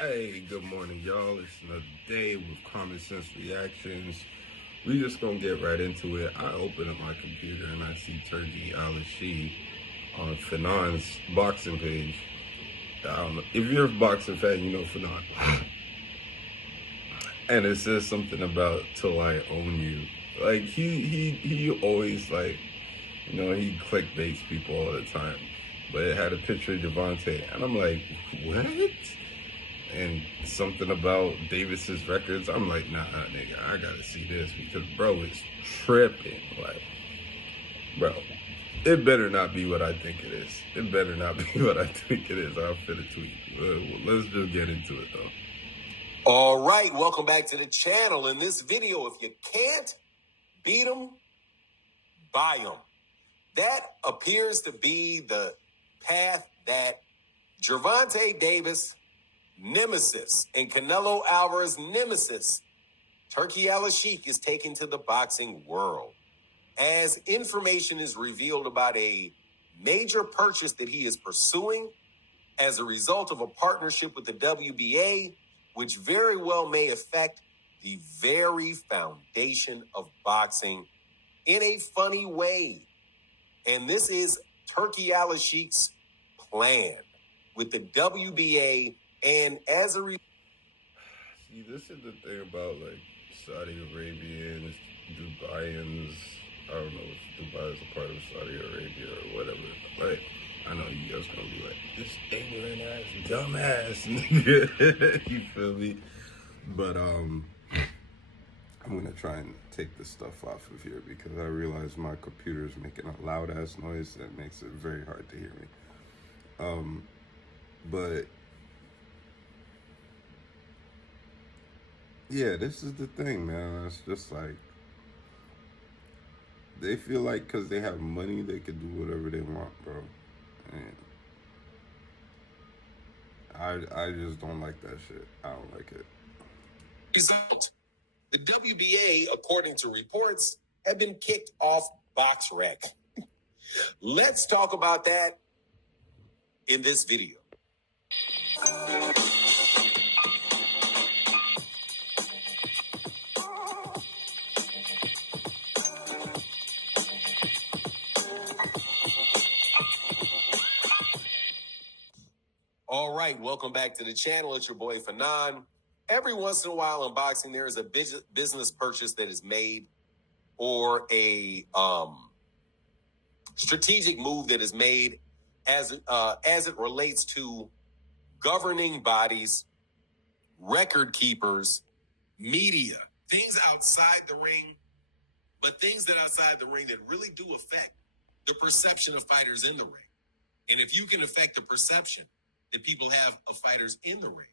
Hey, good morning, y'all. It's another day with common sense reactions. We just gonna get right into it. I open up my computer and I see Turki Al-Shi on Fanon's boxing page. I don't know if you're a boxing fan, you know Fanon. And it says something about till I own you. Like he always he clickbaits people all the time. But it had a picture of Javante, and I'm like, what? And something about Davis's records. I'm like, nah, nigga, I gotta see this because bro is tripping. Like, bro, it better not be what I think it is. It better not be what I think it is. I'll fit a tweet. Let's just get into it though. All right, welcome back to the channel. In this video, if you can't beat them, buy them. That appears to be the path that Gervonta Davis nemesis and Canelo Alvarez nemesis, Turki Al-Shi, is taking to the boxing world. As information is revealed about a major purchase that he is pursuing as a result of a partnership with the WBA, which very well may affect the very foundation of boxing in a funny way. And this is Turki Al-Shi's plan with the WBA, and as a result. See, this is the thing about like Saudi Arabians, Dubaians. I don't know if Dubai is a part of Saudi Arabia or whatever. Like, I know you guys gonna be like, this ignorant ass, dumbass nigga. You feel me? But I'm gonna try and take this stuff off of here because I realize my computer is making a loud ass noise that makes it very hard to hear me. But yeah, this is the thing, man. It's just like they feel like because they have money, they can do whatever they want, bro. And I just don't like that shit. I don't like it. Result: the WBA, according to reports, have been kicked off BoxRec. Let's talk about that in this video. All right, welcome back to the channel. It's your boy Fanon. Every once in a while in boxing, there is a business purchase that is made or a strategic move that is made as it relates to governing bodies, record keepers, media, things outside the ring, but things that outside the ring that really do affect the perception of fighters in the ring. And if you can affect the perception that people have of fighters in the ring,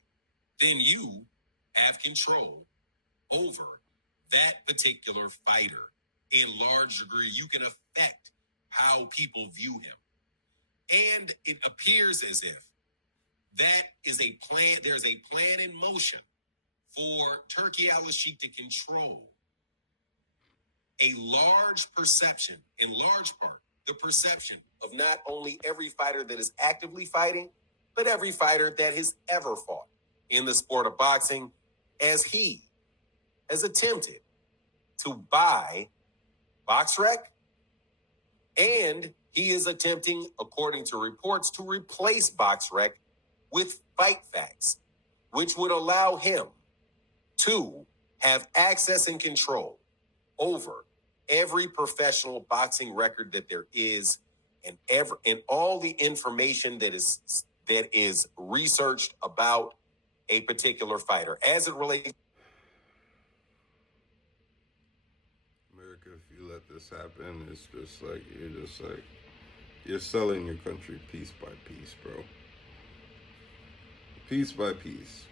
then you have control over that particular fighter in large degree. You can affect how people view him. And it appears as if that is a plan. There's a plan in motion for Turki Al-Shi to control a large perception, in large part, the perception of not only every fighter that is actively fighting, but every fighter that has ever fought in the sport of boxing, as he has attempted to buy BoxRec, and he is attempting, according to reports, to replace BoxRec with Fight Facts, which would allow him to have access and control over every professional boxing record that there is, and all the information that is researched about a particular fighter as it relates. America, if you let this happen, it's just like you're selling your country piece by piece, bro. Piece by piece.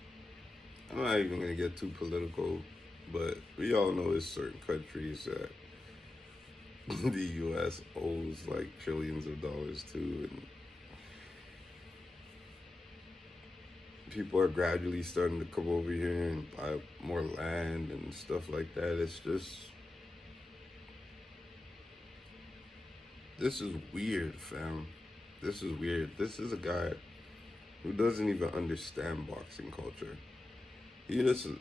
I'm not even gonna get too political, but we all know there's certain countries that the U.S. owes like trillions of dollars to, and people are gradually starting to come over here and buy more land and stuff like that. It's just, this is weird, fam. This is weird. This is a guy who doesn't even understand boxing culture. He just is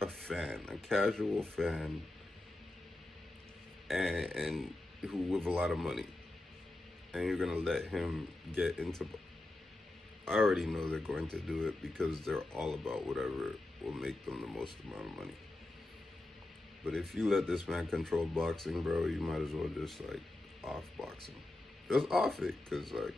a fan, a casual fan, and who with a lot of money. And you're gonna let him get into. I already know they're going to do it because they're all about whatever will make them the most amount of money. But if you let this man control boxing, bro, you might as well just like off boxing. Just off it, cause like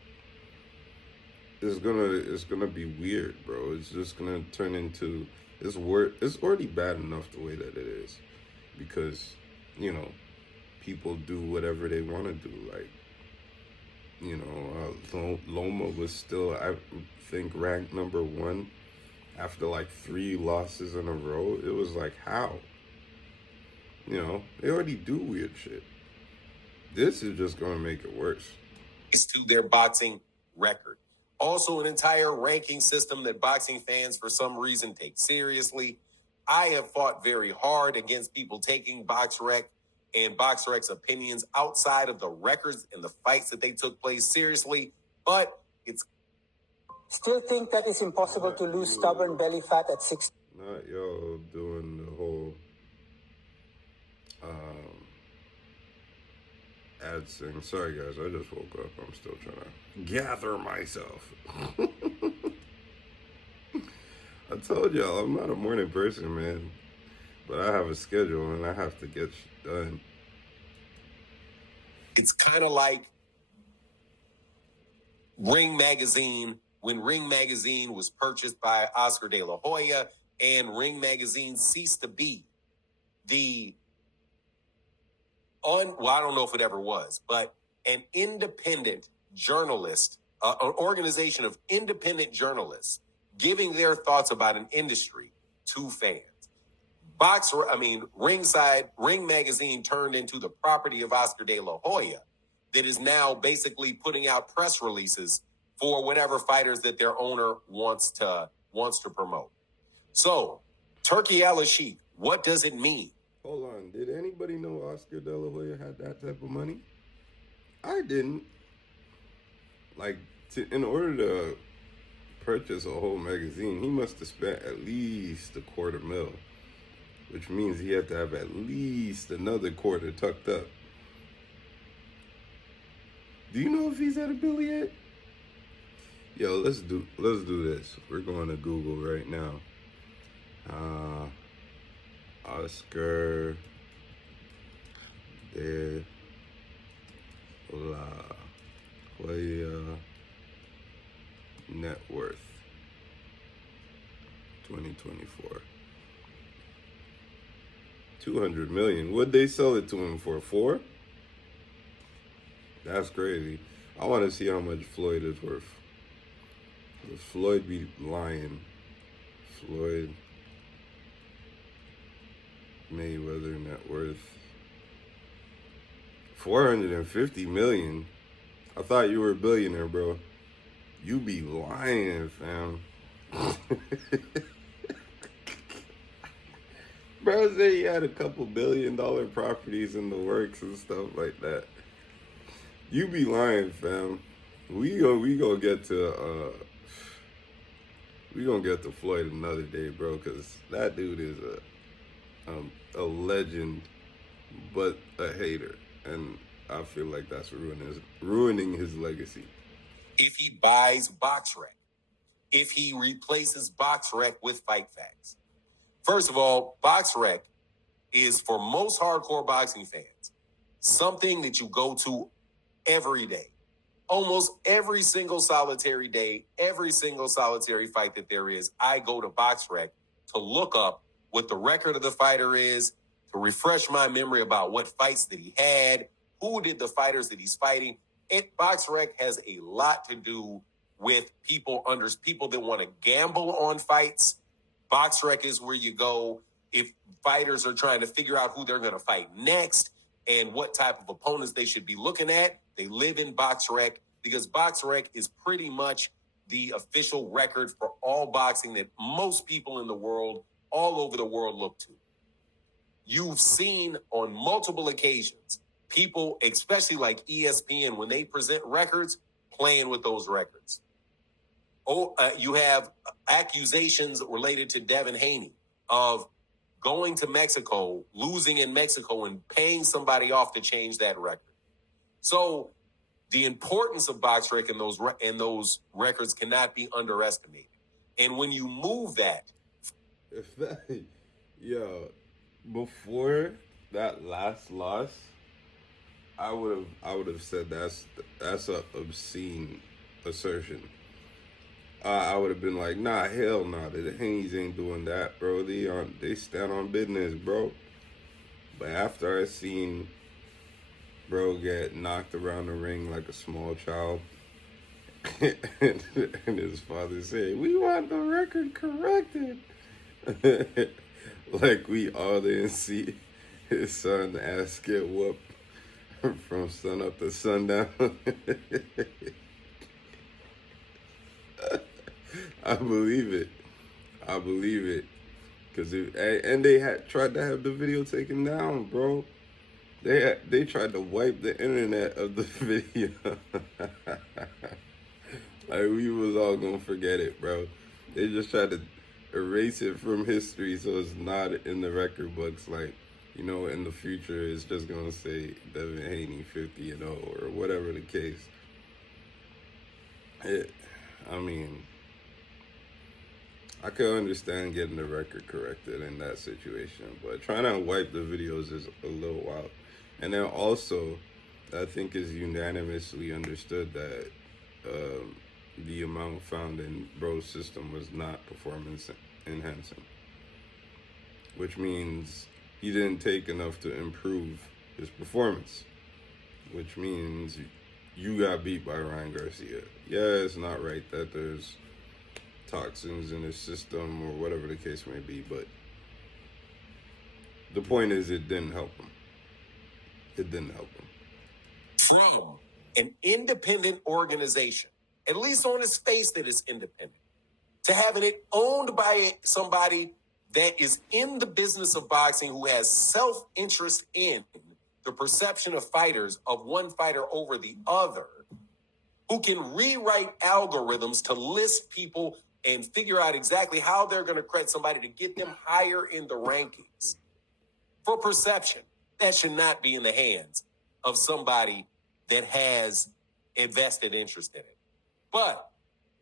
it's gonna be weird, bro. It's just gonna turn into it's already bad enough the way that it is, because you know people do whatever they want to do. Like Loma was still, I think, ranked number one after like 3 losses in a row. It was like, how? They already do weird shit. This is just gonna make it worse. To their boxing record. Also, an entire ranking system that boxing fans, for some reason, take seriously. I have fought very hard against people taking BoxRec and BoxRec's opinions outside of the records and the fights that they took place seriously, but it's still think that it's impossible to lose stubborn belly fat at 60. Not y'all doing the whole ad thing. Sorry guys, I just woke up. I'm still trying to gather myself. I told y'all I'm not a morning person, man. But I have a schedule and I have to get done. It's kind of like Ring Magazine, when Ring Magazine was purchased by Oscar de la Hoya, and Ring Magazine ceased to be I don't know if it ever was, but an independent journalist, an organization of independent journalists giving their thoughts about an industry to fans. Ring Magazine turned into the property of Oscar de la Hoya that is now basically putting out press releases for whatever fighters that their owner wants to promote. So, Turki Al-Sheikh, what does it mean? Hold on, did anybody know Oscar de la Hoya had that type of money? I didn't. Like, in order to purchase a whole magazine, he must have spent at least $250,000, which means he had to have at least another quarter tucked up. Do you know if he's at $1 billion yet? Yo, let's do this. We're going to Google right now. Oscar de la Hoya net worth 2024. 200 million. What'd they sell it to him for? 4? That's crazy. I want to see how much Floyd is worth. Would Floyd be lying? Floyd Mayweather net worth 450 million. I thought you were a billionaire, bro. You be lying, fam. Bro said he had a couple $1 billion properties in the works and stuff like that. You be lying, fam. We gonna get to Floyd another day, bro, because that dude is a legend, but a hater, and I feel like that's ruining his legacy. If he buys BoxRec, if he replaces BoxRec with Fight Facts. First of all, BoxRec is, for most hardcore boxing fans, something that you go to every day. Almost every single solitary day, every single solitary fight that there is, I go to BoxRec to look up what the record of the fighter is, to refresh my memory about what fights that he had, who did the fighters that he's fighting. BoxRec has a lot to do with people that want to gamble on fights. BoxRec is where you go if fighters are trying to figure out who they're going to fight next and what type of opponents they should be looking at. They live in BoxRec because BoxRec is pretty much the official record for all boxing that most people in the world, all over the world, look to. You've seen on multiple occasions people, especially like ESPN, when they present records, playing with those records. You have accusations related to Devin Haney of going to Mexico, losing in Mexico, and paying somebody off to change that record. So the importance of BoxRec and those records cannot be underestimated. And when you move that, If that, yo, before that last loss, I would have said that's a obscene assertion. I would have been like, nah, hell nah, the Hennies ain't doing that, bro. They stand on business, bro. But after I seen bro get knocked around the ring like a small child, and his father said, "We want the record corrected," like we all didn't see his son ass get whooped from sun up to sundown. I believe it. I believe it. Cause and they had tried to have the video taken down, bro. They tried to wipe the internet of the video. Like we was all gonna forget it, bro. They just tried to erase it from history so it's not in the record books. Like, you know, in the future it's just gonna say Devin Haney 50-0 or whatever the case. I mean, I could understand getting the record corrected in that situation, but trying to wipe the videos is a little wild. And then also, I think is unanimously understood that the amount found in Bro's system was not performance enhancing, which means he didn't take enough to improve his performance, which means you got beat by Ryan Garcia. Yeah, it's not right that there's toxins in his system or whatever the case may be, but the point is it didn't help him. It didn't help him. From an independent organization, at least on its face that it's independent, to having it owned by somebody that is in the business of boxing who has self-interest in the perception of fighters of one fighter over the other, who can rewrite algorithms to list people and figure out exactly how they're going to credit somebody to get them higher in the rankings for perception. That should not be in the hands of somebody that has a vested interest in it. But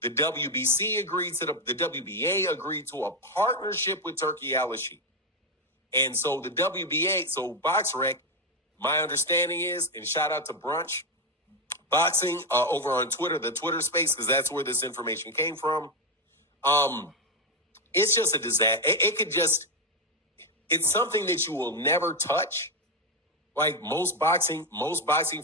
the WBC agreed to the WBA agreed to a partnership with Turki Al-Sheikh. And so the WBA, so BoxRec, my understanding is, and shout out to Brunch Boxing over on Twitter, the Twitter space, because that's where this information came from. It's just a disaster. It's something that you will never touch. Like most boxing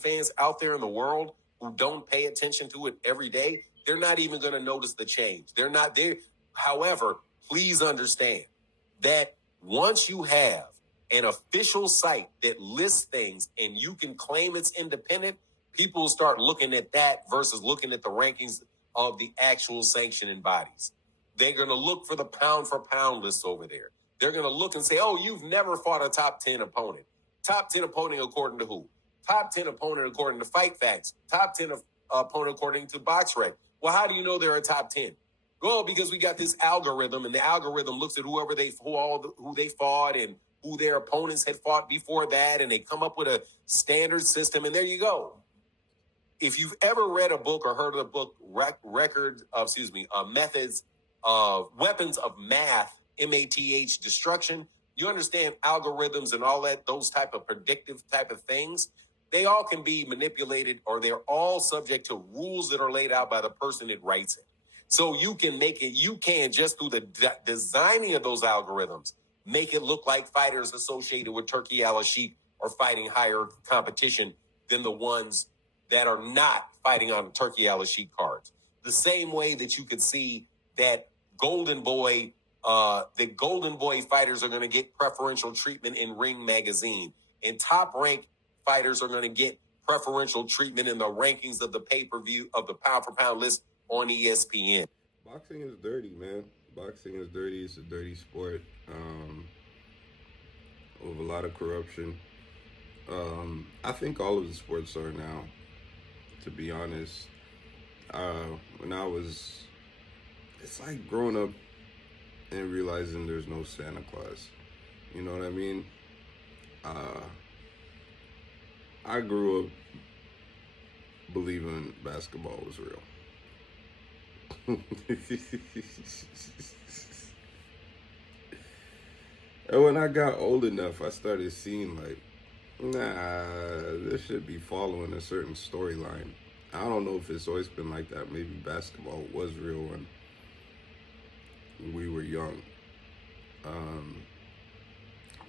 fans out there in the world who don't pay attention to it every day, they're not even going to notice the change. They're not there. However, please understand that once you have an official site that lists things and you can claim it's independent, people start looking at that versus looking at the rankings of the actual sanctioning bodies. They're going to look for the pound for pound list over there. They're going to look and say, oh, you've never fought a top 10 opponent. Top 10 opponent according to who? Top 10 opponent according to Fight Facts. Top 10 opponent according to BoxRec. Well, how do you know they're a top 10? Well, because we got this algorithm, and the algorithm looks at who they fought and who their opponents had fought before that, and they come up with a standard system, and there you go. If you've ever read a book or heard of the book Methods of Weapons of Math, MATH Destruction, you understand algorithms and all that, those type of predictive type of things. They all can be manipulated, or they're all subject to rules that are laid out by the person that writes it. So you can just through the designing of those algorithms, make it look like fighters associated with Turki Al-Sheikh are fighting higher competition than the ones that are not fighting on Turki Al-Sheikh cards. The same way that you could see that Golden Boy fighters are going to get preferential treatment in Ring Magazine, and top ranked fighters are going to get preferential treatment in the rankings of the pay-per-view of the pound for pound list on ESPN. Boxing is dirty, man. Boxing is dirty. It's a dirty sport with a lot of corruption. I think all of the sports are now, to be honest. When I was it's like growing up and realizing there's no Santa Claus. You know what I mean? I grew up believing basketball was real. And when I got old enough, I started seeing like, nah, this should be following a certain storyline. I don't know if it's always been like that. Maybe basketball was real when we were young.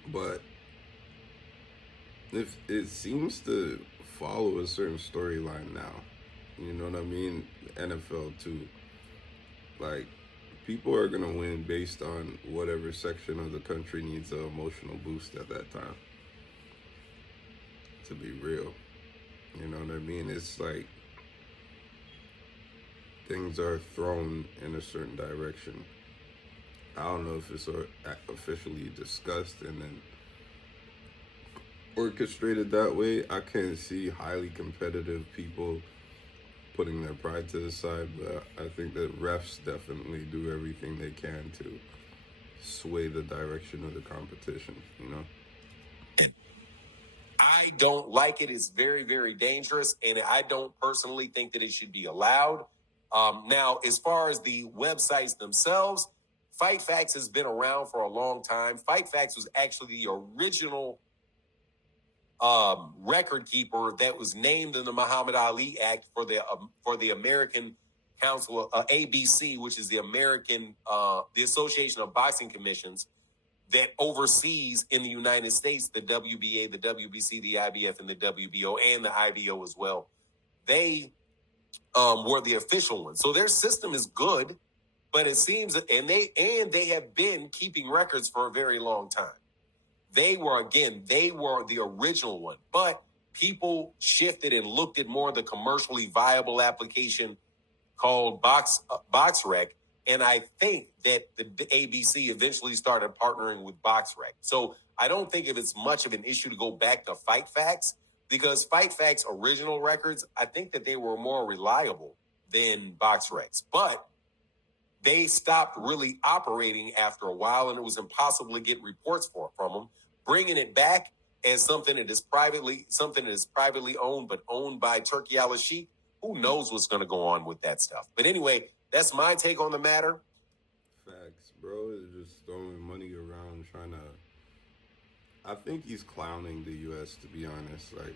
But if it seems to follow a certain storyline now, you know what I mean? NFL too. Like, people are gonna win based on whatever section of the country needs an emotional boost at that time. To be real, you know what I mean? It's like things are thrown in a certain direction. I don't know if it's officially discussed and then orchestrated that way. I can't see highly competitive people putting their pride to the side, but I think that refs definitely do everything they can to sway the direction of the competition, you know? I don't like it. It's very, very dangerous, and I don't personally think that it should be allowed. Now, as far as the websites themselves, Fight Facts has been around for a long time. Fight Facts was actually the original record keeper that was named in the Muhammad Ali Act for the American Council, ABC, which is the Association of Boxing Commissions, that oversees in the United States the WBA, the WBC, the IBF, and the WBO, and the IBO as well. They were the official ones. So their system is good, but it seems, and they have been keeping records for a very long time. They were the original one, but people shifted and looked at more of the commercially viable application called BoxRec. And I think that the ABC eventually started partnering with BoxRec. So I don't think it's much of an issue to go back to Fight Facts, because Fight Facts original records, I think that they were more reliable than BoxRec's. But they stopped really operating after a while, and it was impossible to get reports from them. Bringing it back as something that is privately owned, but owned by Turki Al-Sheikh, who knows what's going to go on with that stuff. But anyway, that's my take on the matter. Facts, bro. Is just throwing money around trying to. I think he's clowning the U.S. to be honest. Like,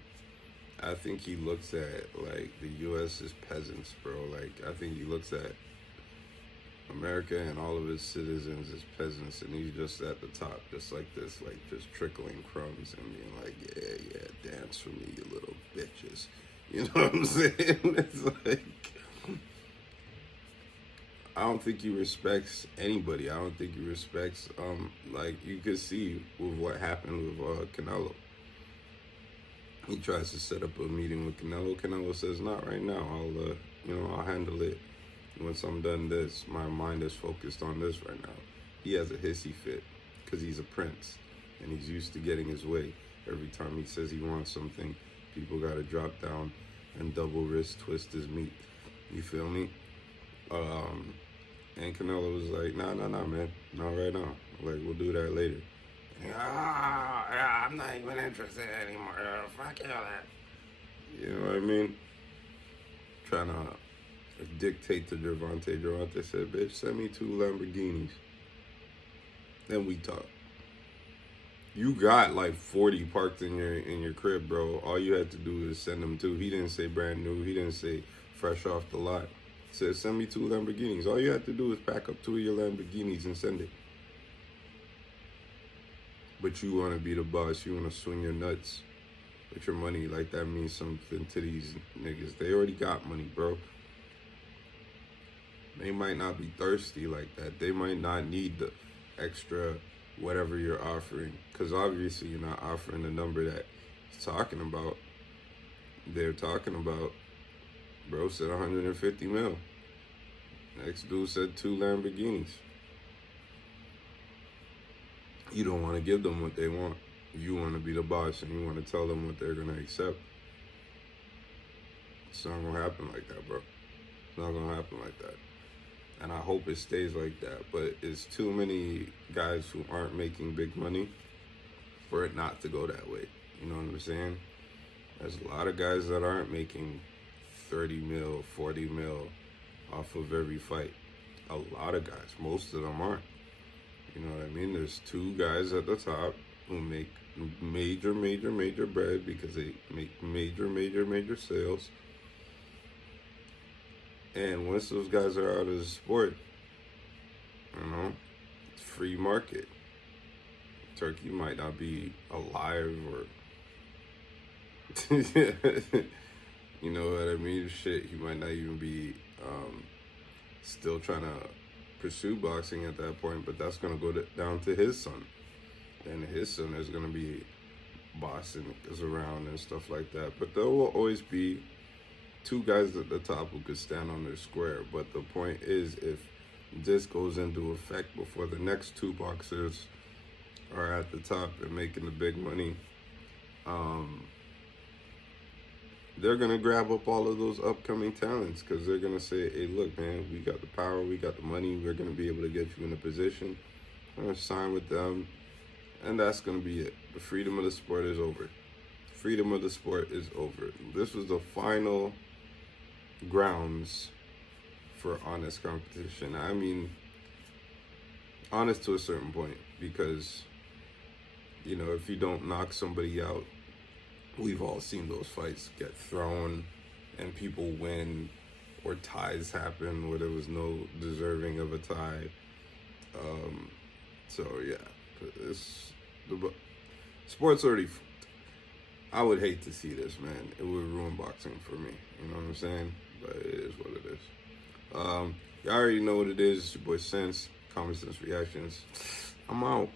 I think he looks at like the U.S. as peasants, bro. Like, I think he looks at America and all of its citizens as peasants, and he's just at the top, just like this, like just trickling crumbs and being like, yeah, dance for me, you little bitches. You know what I'm saying? It's like, I don't think he respects anybody. I don't think he respects, like you could see with what happened with Canelo. He tries to set up a meeting with Canelo. Canelo says, not right now. I'll handle it. Once I'm done this, my mind is focused on this right now. He has a hissy fit because he's a prince and he's used to getting his way. Every time he says he wants something, people got to drop down and double wrist twist his meat. You feel me? And Canelo was like, nah, man. Not right now. Like, we'll do that later. I'm not even interested anymore. Fuck all that. You know what I mean? Trying to dictate to Gervonta. Gervonta said, bitch, send me 2 Lamborghinis. Then we talk. You got like 40 parked in your crib, bro. All you had to do is send them 2. He didn't say brand new. He didn't say fresh off the lot. He said, send me 2 Lamborghinis. All you had to do is pack up 2 of your Lamborghinis and send it. But you want to be the boss. You want to swing your nuts with your money like that means something to these niggas. They already got money, bro. They might not be thirsty like that. They might not need the extra whatever you're offering. Because obviously you're not offering the number that he's talking about. They're talking about, bro said 150 mil. Next dude said 2 Lamborghinis. You don't want to give them what they want. You want to be the boss and you want to tell them what they're going to accept. It's not going to happen like that, bro. It's not going to happen like that. and I hope it stays like that. But it's too many guys who aren't making big money for it not to go that way. You know what I'm saying? There's a lot of guys that aren't making 30 mil, 40 mil off of every fight. A lot of guys. Most of them aren't. You know what I mean? There's two guys at the top who make major bread because they make major sales. And once those guys are out of the sport, you know, it's free market. Turkey might not be alive or you know what I mean? Shit, he might not even be still trying to pursue boxing at that point, but that's going to go down to his son. And his son is going to be boxing is around and stuff like that. But there will always be two guys at the top who could stand on their square. But the point is, if this goes into effect before the next two boxers are at the top and making the big money, they're going to grab up all of those upcoming talents because they're going to say, hey, look, man, we got the power, we got the money, we're going to be able to get you in a position. I'm going to sign with them, and that's going to be it. The freedom of the sport is over. Freedom of the sport is over. This was the final grounds for honest competition. I mean, honest to a certain point, because, you know, if you don't knock somebody out, we've all seen those fights get thrown and people win, or ties happen where there was no deserving of a tie. So yeah, the sport's already. I would hate to see this, man. It would ruin boxing for me. You know what I'm saying? But it is what it is. Y'all already know what it is. It's your boy Sense, Common Sense Reactions. I'm out.